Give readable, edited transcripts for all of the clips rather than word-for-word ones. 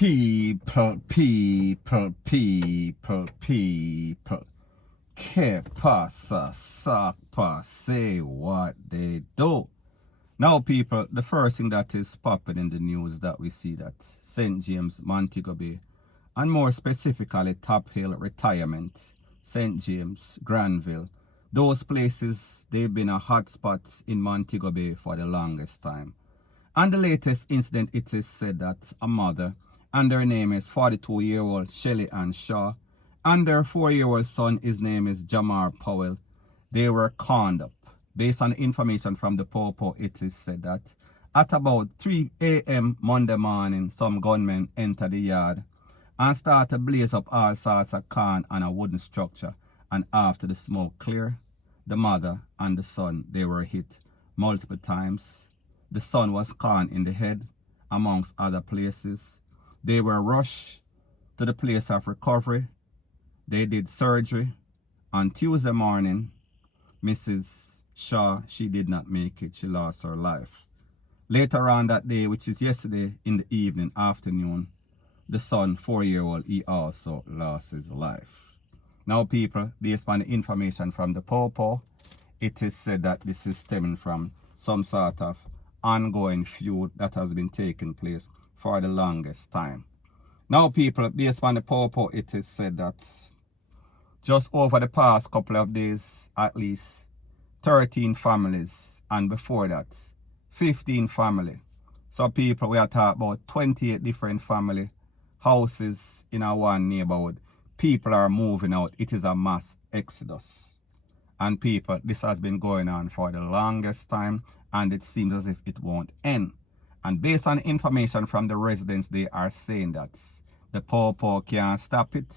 People. Que pasa, sapa, say what they do. Now, people, the first thing that is popping in the news that we see that St. James, Montego Bay, and more specifically Top Hill Retirement, St. James, Granville, those places, they've been a hotspot in Montego Bay for the longest time. And the latest incident, it is said that a mother, and her name is 42-year-old Shelley Ann Shaw, and their 4-year-old son, his name is Jamar Powell, they were conned up. Based on information from the Popo, it is said that at about 3 a.m. Monday morning, some gunmen entered the yard and started to blaze up all sorts of corn on a wooden structure. And after the smoke cleared, the mother and the son, they were hit multiple times. The son was corned in the head, amongst other places. They were rushed to the place of recovery. They did surgery. On Tuesday morning, Mrs. Shaw, she did not make it. She lost her life. Later on that day, which is yesterday in the evening, afternoon, the son, 4-year-old, he also lost his life. Now, people, based on the information from the Popo, it is said that this is stemming from some sort of ongoing feud that has been taking place for the longest time. Now, people, based on the Popo, it is said that just over the past couple of days, at least 13 families, and before that, 15 families. So, people, we are talking about 28 different family houses in our one neighborhood. People are moving out. It is a mass exodus. And people, this has been going on for the longest time, and it seems as if it won't end. And based on information from the residents, they are saying that the Popo can't stop it.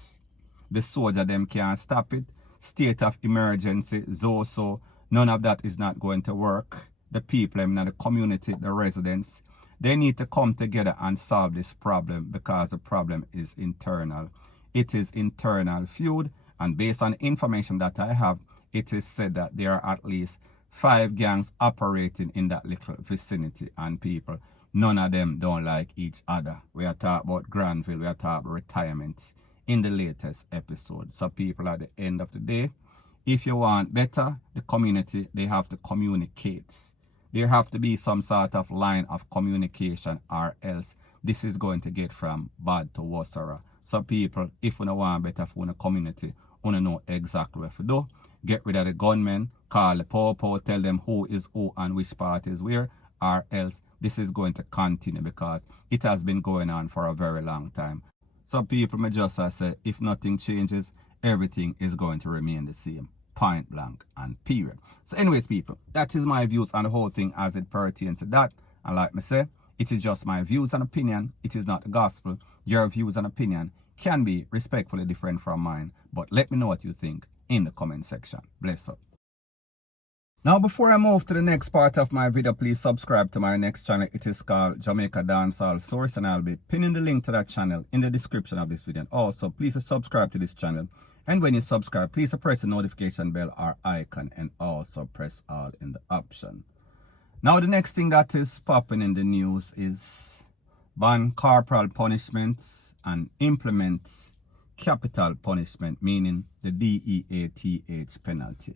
The soldier them can't stop it. State of emergency, Zoso, none of that is not going to work. The people in the community, the residents, they need to come together and solve this problem because the problem is internal. It is internal feud, and based on information that I have, it is said that there are at least 5 gangs operating in that little vicinity, and people, none of them don't like each other. We are talking about Granville, we are talking about retirement in the latest episode. So people, at the end of the day, if you want better, the community, they have to communicate. There have to be some sort of line of communication, or else this is going to get from bad to worse. So people, if you don't want better for the community, you don't know exactly what to do. Get rid of the gunmen, call the Popo, tell them who is who and which part is where, or else this is going to continue because it has been going on for a very long time. So people, may just say, if nothing changes, everything is going to remain the same. Point blank and period. So anyways, people, that is my views on the whole thing as it pertains to that. And like me say, it is just my views and opinion. It is not the gospel. Your views and opinion can be respectfully different from mine. But let me know what you think in the comment section. Bless up. Now, before I move to the next part of my video, please subscribe to my next channel. It is called Jamaica Dancehall Source, and I'll be pinning the link to that channel in the description of this video. And also, please subscribe to this channel. And when you subscribe, please press the notification bell or icon, and also press all in the option. Now, the next thing that is popping in the news is ban corporal punishments and implement capital punishment, meaning the DEATH penalty.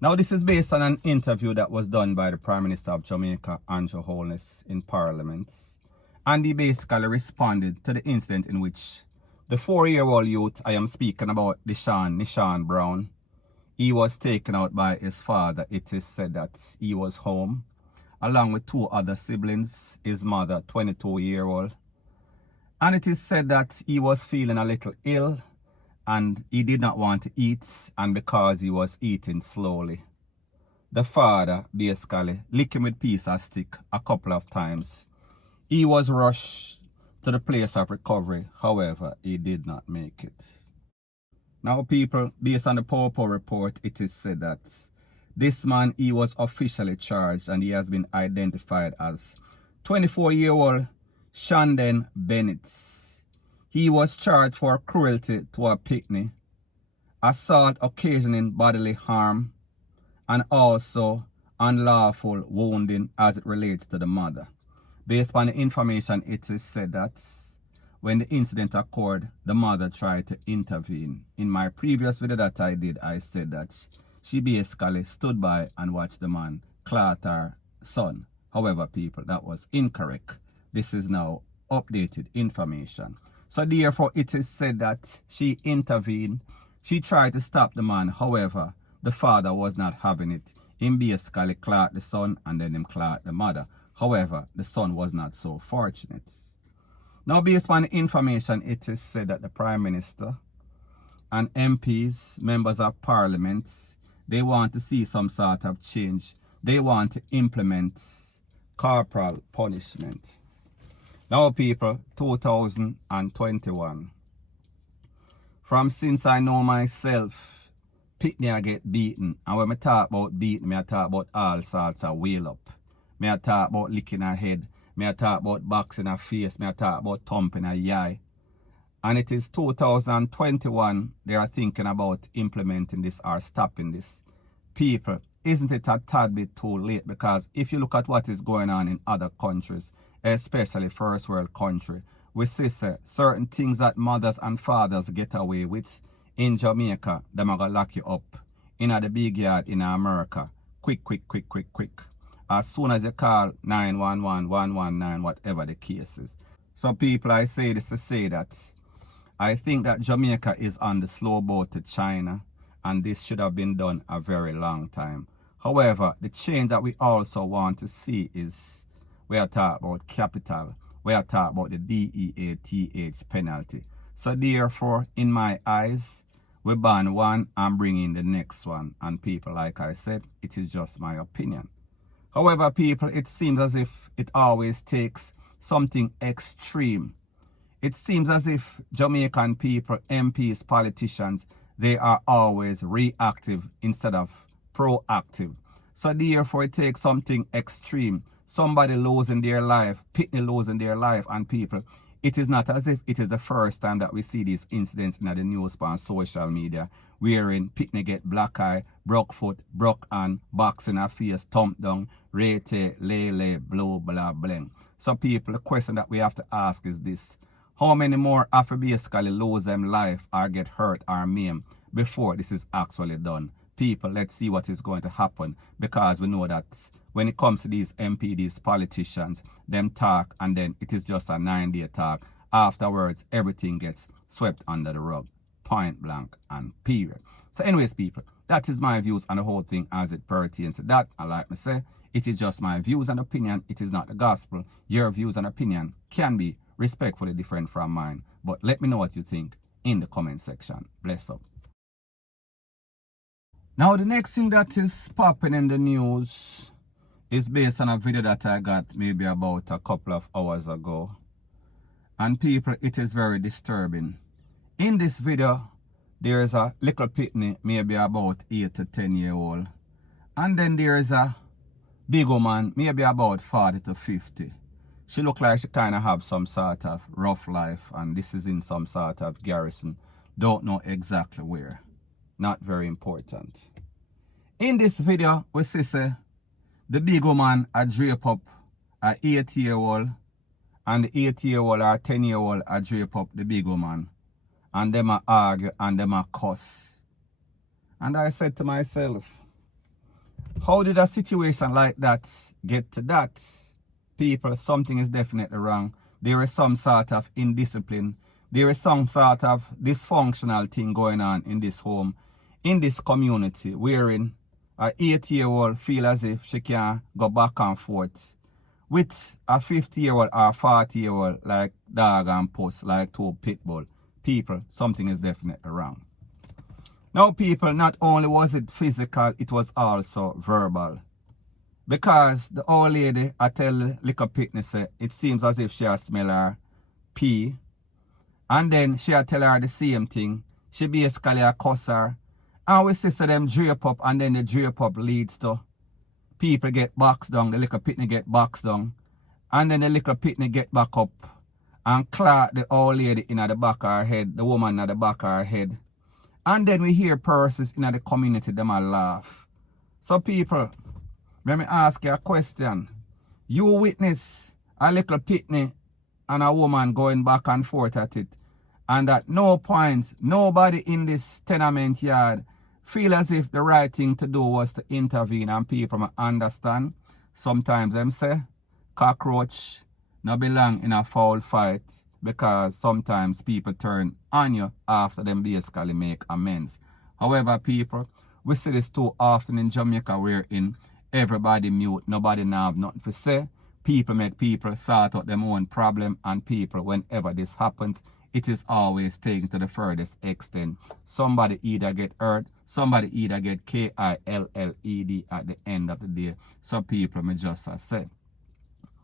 Now, this is based on an interview that was done by the Prime Minister of Jamaica, Andrew Holness, in Parliament. And he basically responded to the incident in which the 4-year-old youth, I am speaking about Nishan Brown, he was taken out by his father. It is said that he was home, along with 2 other siblings, his mother, 22-year-old. And it is said that he was feeling a little ill, and he did not want to eat, and because he was eating slowly, the father basically licked him with a piece of stick a couple of times. He was rushed to the place of recovery, however, he did not make it. Now people, based on the Popo report, it is said that this man, he was officially charged and he has been identified as 24-year-old Shandon Bennett. He was charged for cruelty to a picnic, assault occasioning bodily harm, and also unlawful wounding as it relates to the mother. Based on the information, it is said that when the incident occurred, the mother tried to intervene. In my previous video that I did, I said that she basically stood by and watched the man clot her son. However, people, that was incorrect. This is now updated information. So therefore, it is said that she intervened. She tried to stop the man. However, the father was not having it. Him basically clot the son and then him clot the mother. However, the son was not so fortunate. Now, based on the information, it is said that the Prime Minister and MPs, members of Parliament, they want to see some sort of change. They want to implement corporal punishment. Now, people, 2021. From since I know myself, Pitney I get beaten. And when I talk about beating, I talk about all sorts of wheel up. I talk about licking her head. I talk about boxing her face. I talk about thumping her eye. And it is 2021, they are thinking about implementing this or stopping this. People, isn't it a tad bit too late? Because if you look at what is going on in other countries, especially first world country, we see certain things that mothers and fathers get away with in Jamaica, them are gonna lock you up in the big yard in America. Quick. As soon as you call 911, 119, whatever the case is. So people, I say this to say that I think that Jamaica is on the slow boat to China, and this should have been done a very long time. However, the change that we also want to see is we are talking about capital. We are talking about the DEATH penalty. So therefore, in my eyes, we ban one and bring in the next one. And people, like I said, it is just my opinion. However, people, it seems as if it always takes something extreme. It seems as if Jamaican people, MPs, politicians, they are always reactive instead of proactive. So therefore, it takes something extreme. Somebody losing their life, Pitney losing their life, and people, it is not as if it is the first time that we see these incidents in the news on social media, wherein Pitney get black eye, broke foot, broke hand, box in her face, thump down, rete, lele, blow, blah, bling. So people, the question that we have to ask is this: how many more have to basically lose them life or get hurt or maimed before this is actually done? People, let's see what is going to happen, because we know that when it comes to these MP, these politicians, them talk and then it is just a 9-day talk. Afterwards, everything gets swept under the rug. Point blank and period. So anyways, people, that is my views on the whole thing as it pertains to that. And like me say, it is just my views and opinion. It is not the gospel. Your views and opinion can be respectfully different from mine. But let me know what you think in the comment section. Bless up. Now, the next thing that is popping in the news is based on a video that I got maybe about a couple of hours ago. And people, it is very disturbing. In this video, there is a little Pitney, maybe about 8 to 10 year old. And then there is a big woman, maybe about 40 to 50. She look like she kind of have some sort of rough life, and this is in some sort of garrison. Don't know exactly where. Not very important. In this video, we see the big woman a drape up a 8-year-old, and the 8-year-old or 10-year-old a drape up the big woman. And them a argue and them a cuss. And I said to myself, how did a situation like that get to that? People, something is definitely wrong. There is some sort of indiscipline. There is some sort of dysfunctional thing going on in this home, in this community, wherein a 8-year-old feel as if she can go back and forth with a 50-year-old or 40-year-old like dog and puss, like two pit bull. People, something is definitely wrong. Now, people, not only was it physical, it was also verbal. Because the old lady, I tell Likkle Pitney, say, it seems as if she has smell her pee. And then she tell her the same thing. She basically a cuss her. And we see them drape up, and then the drape up leads to people get boxed down, the Likkle Pitney get boxed down. And then the Likkle Pitney get back up and clock the old lady in the back of her head, the woman in the back of her head. And then we hear persons in the community, them a laugh. So people, let me ask you a question. You witness a Likkle Pitney and a woman going back and forth at it. And at no point, nobody in this tenement yard feel as if the right thing to do was to intervene, and people may understand. Sometimes them say, cockroach no belong in a foul fight, because sometimes people turn on you after them basically make amends. However, people, we see this too often in Jamaica, wherein everybody mute, nobody now have nothing to say. People make people sort out their own problem, and people, whenever this happens, it is always taken to the furthest extent. Somebody either get hurt, somebody either get killed at the end of the day. So people may just say,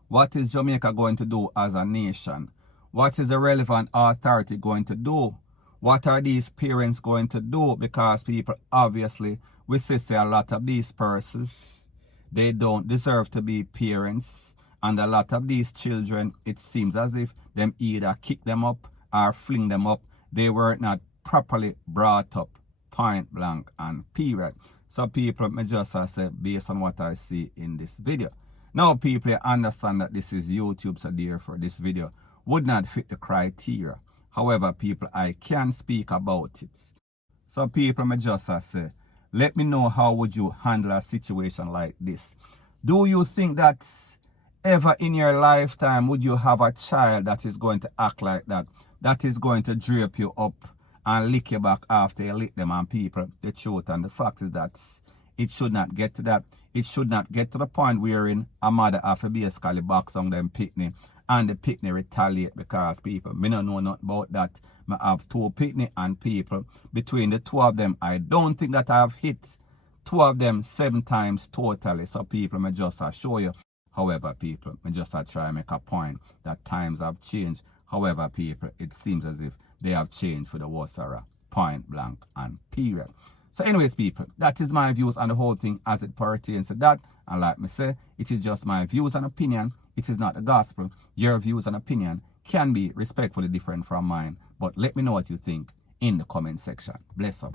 what is Jamaica going to do as a nation? What is the relevant authority going to do? What are these parents going to do? Because people, obviously, we say a lot of these persons, they don't deserve to be parents. And a lot of these children, it seems as if them either kick them up or fling them up. They were not properly brought up, point blank and period. So people may just say, based on what I see in this video. Now people understand that this is YouTube, so therefore this video would not fit the criteria. However, people, I can speak about it. So people may just say, let me know how would you handle a situation like this. Do you think that ever in your lifetime would you have a child that is going to act like that? That is going to drape you up and lick you back after you lick them? And people, the truth and the fact is that it should not get to that. It should not get to the point wherein a mother have to basically box on them pitney and the pitney retaliate, because people, me don't know nothing about that. I have two pitney, and people, between the two of them, I don't think that I have hit two of them 7 times totally. So people, may just show you. However, people, I just try to make a point that times have changed. However, people, it seems as if they have changed for the worse, point blank and period. So anyways, people, that is my views on the whole thing as it pertains to that. And like me say, it is just my views and opinion. It is not the gospel. Your views and opinion can be respectfully different from mine. But let me know what you think in the comment section. Bless up.